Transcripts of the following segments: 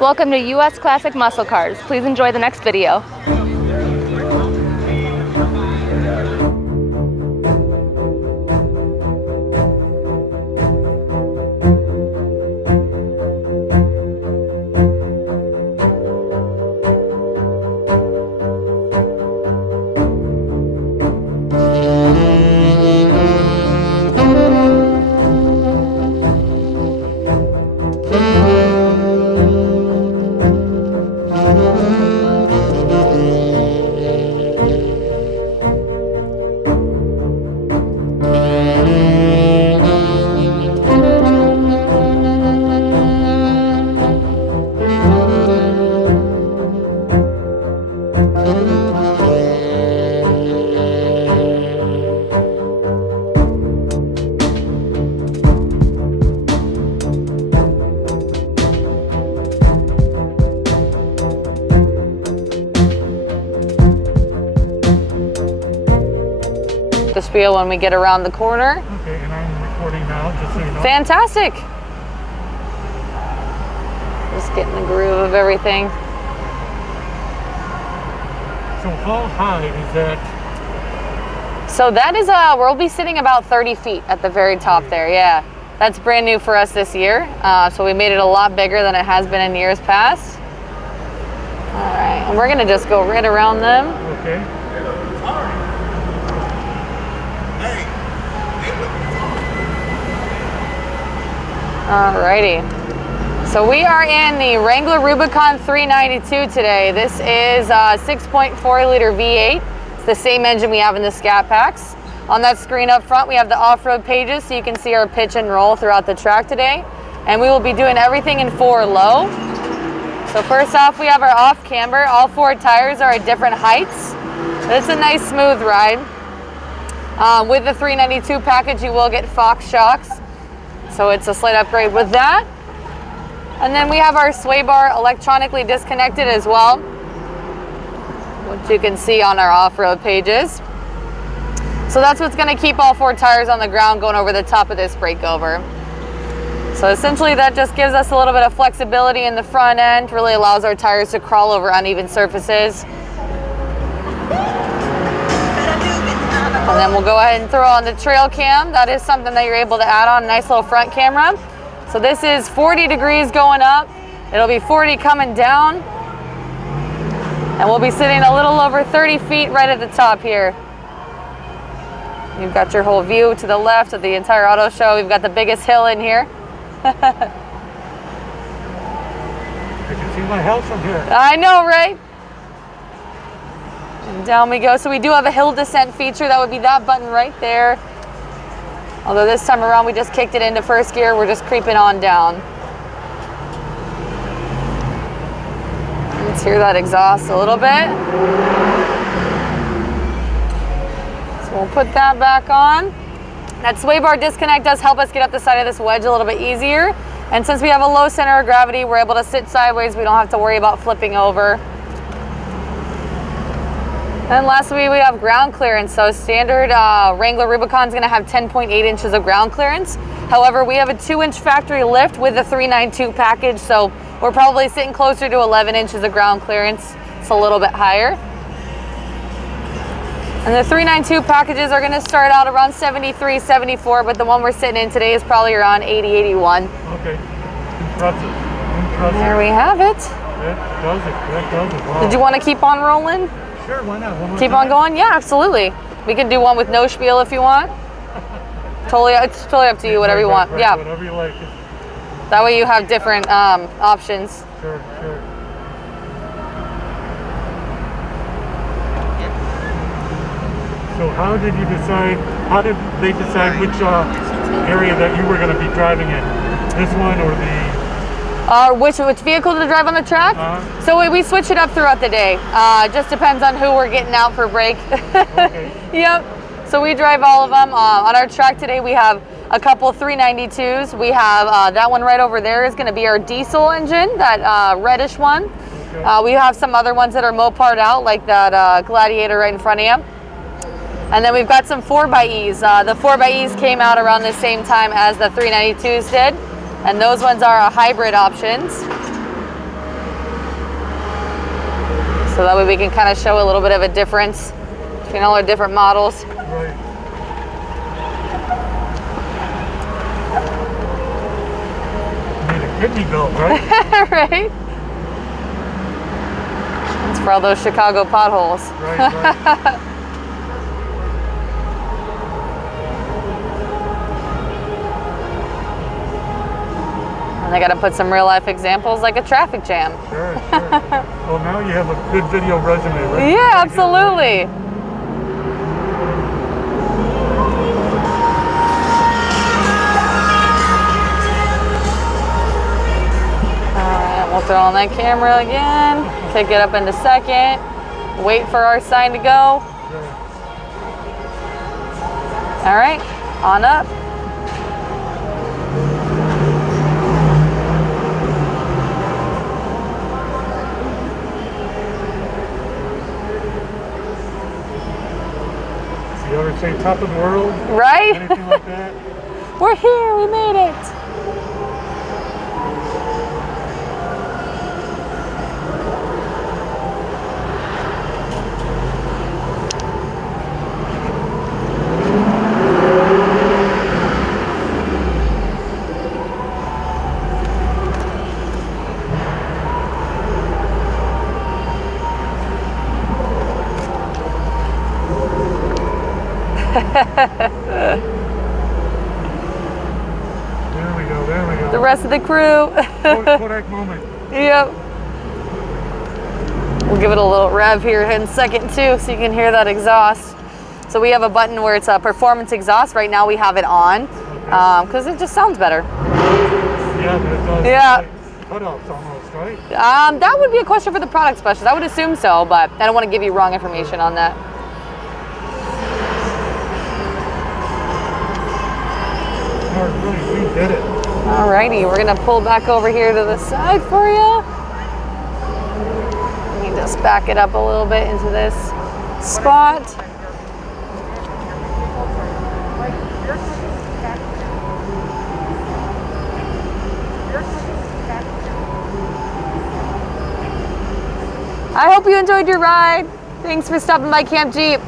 Welcome to US Classic Muscle Cars. Please enjoy the next video. The spiel when we get around the corner. Okay, and I'm recording now, just so you know. Fantastic. Just getting the groove of everything. So how high is that? So that is, we'll be sitting about 30 feet at the very top there, yeah. That's brand new for us this year. So we made it a lot bigger than it has been in years past. All right, and we're gonna just go right around them. Okay. Alrighty. So we are in the Wrangler Rubicon 392 today. This is a 6.4 liter V8. It's the same engine we have in the Scat Packs. On that screen up front, we have the off-road pages so you can see our pitch and roll throughout the track today. And we will be doing everything in 4 low. So first off, we have our off camber. All 4 tires are at different heights. It's a nice smooth ride. With the 392 package, you will get Fox shocks. So it's a slight upgrade with that. And then we have our sway bar electronically disconnected as well, which you can see on our off-road pages. So that's what's going to keep all 4 tires on the ground going over the top of this breakover. So essentially that just gives us a little bit of flexibility in the front end, really allows our tires to crawl over uneven surfaces. And then we'll go ahead and throw on the trail cam. That is something that you're able to add on, a nice little front camera. So this is 40 degrees going up. It'll be 40 coming down. And we'll be sitting a little over 30 feet right at the top here. You've got your whole view to the left of the entire auto show. We've got the biggest hill in here. I can see my house from here. I know, right? And down we go. So we do have a hill descent feature. That would be that button right there. Although this time around we just kicked it into first gear. We're just creeping on down. Let's hear that exhaust a little bit. So we'll put that back on. That sway bar disconnect does help us get up the side of this wedge a little bit easier. And since we have a low center of gravity, we're able to sit sideways. We don't have to worry about flipping over. And lastly, we have ground clearance. So standard Wrangler Rubicon is going to have 10.8 inches of ground clearance. However, we have a 2-inch factory lift with the 392 package. So we're probably sitting closer to 11 inches of ground clearance. It's a little bit higher. And the 392 packages are going to start out around 73, 74, but the one we're sitting in today is probably around 80, 81. Okay. Impressive. There we have it. That does it. That does it. Wow. Did you want to keep on rolling? Sure, why not? One more Keep time? on going? Yeah, absolutely. We can do one with no spiel if you want. It's totally up to you, whatever you want. Right, yeah. Whatever you like. That way you have different options. Sure, sure. So how did they decide which area that you were going to be driving in? This one or the... Which vehicle to drive on the track? So we switch it up throughout the day. Just depends on who we're getting out for break. Okay. Yep. So we drive all of them. On our track today we have a couple 392s. We have that one right over there is going to be our diesel engine, that reddish one. Okay. We have some other ones that are Mopard out, like that Gladiator right in front of you. And then we've got some 4xEs. The 4xEs came out around the same time as the 392s did. And those ones are hybrid options. So that way we can kind of show a little bit of a difference between all our different models. Right. Need a kidney belt, right? Right? It's for all those Chicago potholes. Right. And I got to put some real life examples like a traffic jam. Sure. Well, now you have a good video resume, right? Yeah, absolutely. Alright, we'll throw on that camera again. Pick it up into second. Wait for our sign to go. Sure. Alright, on up. You ever say top of the world? Right? Anything like that? We're here, we made it. There we go. The rest of the crew. Kodak moment. Yep. We'll give it a little rev here in a second too, so you can hear that exhaust. So we have a button where it's a performance exhaust. Right now we have it on because it just sounds better. Yeah, but it does. Yeah. Like cutoffs almost, right? That would be a question for the product specialist. I would assume so, but I don't want to give you wrong information on that. We did it. Alrighty, we're gonna pull back over here to the side for you. Let me just back it up a little bit into this spot. I hope you enjoyed your ride. Thanks for stopping by Camp Jeep.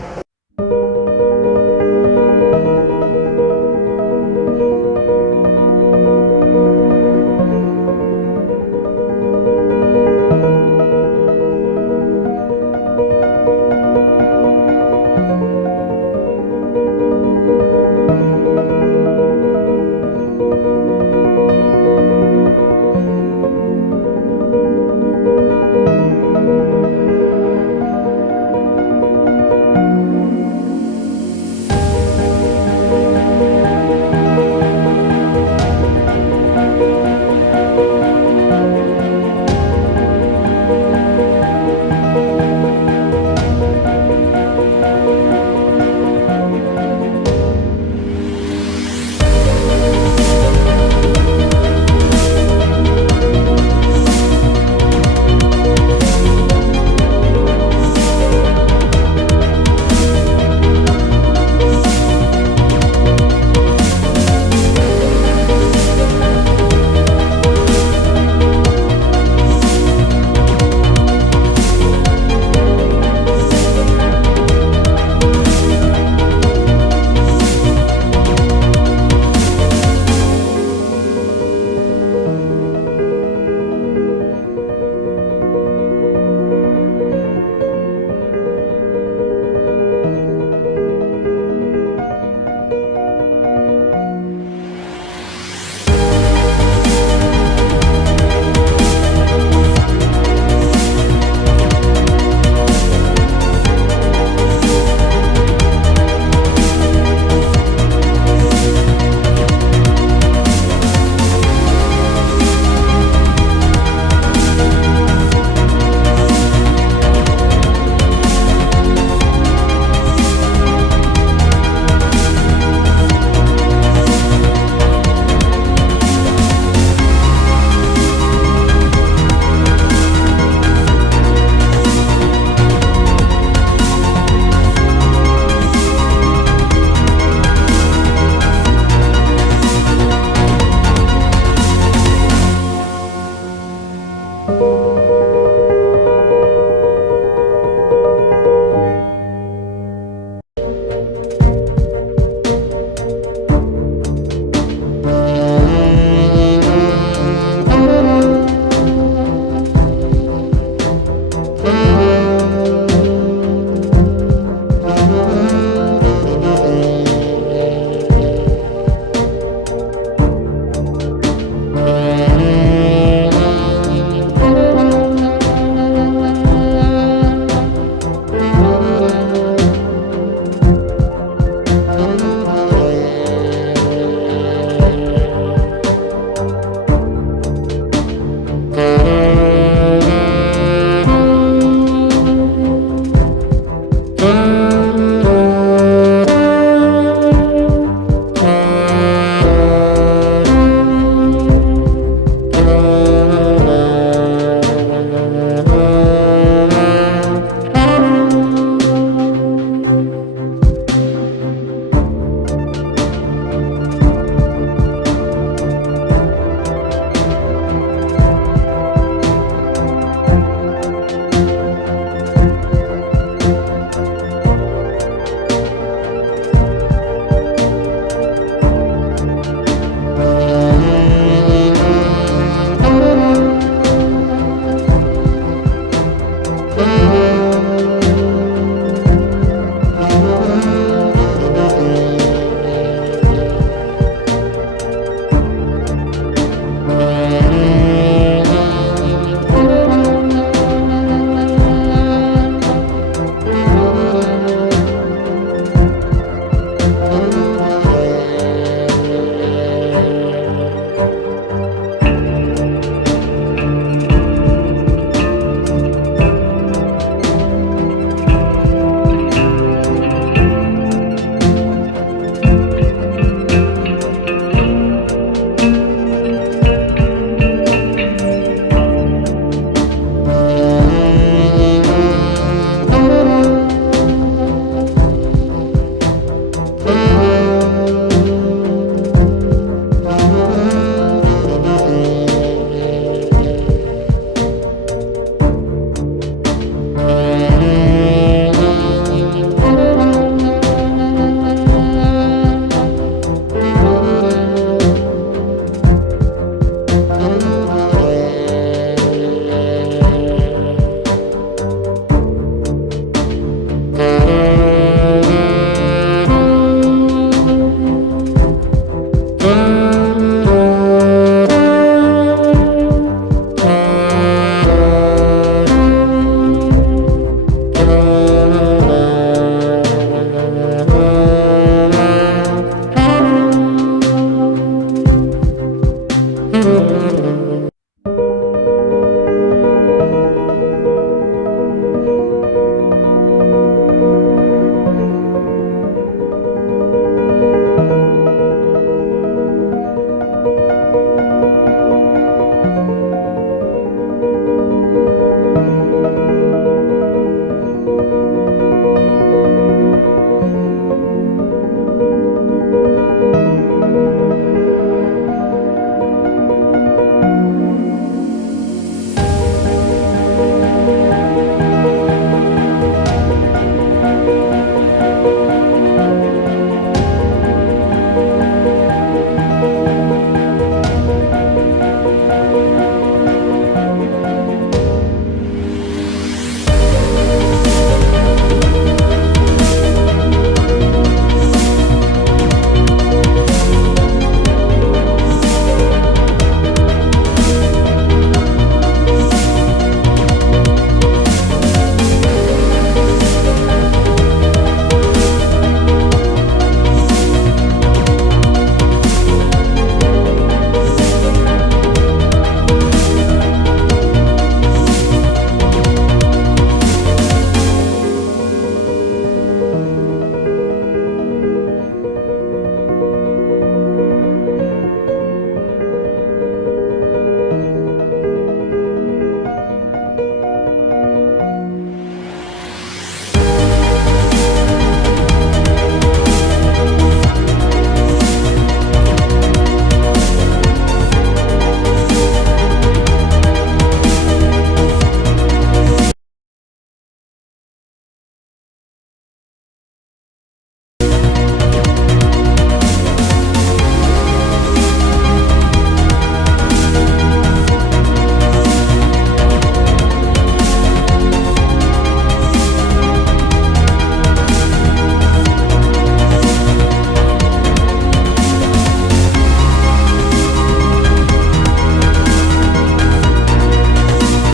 Bye.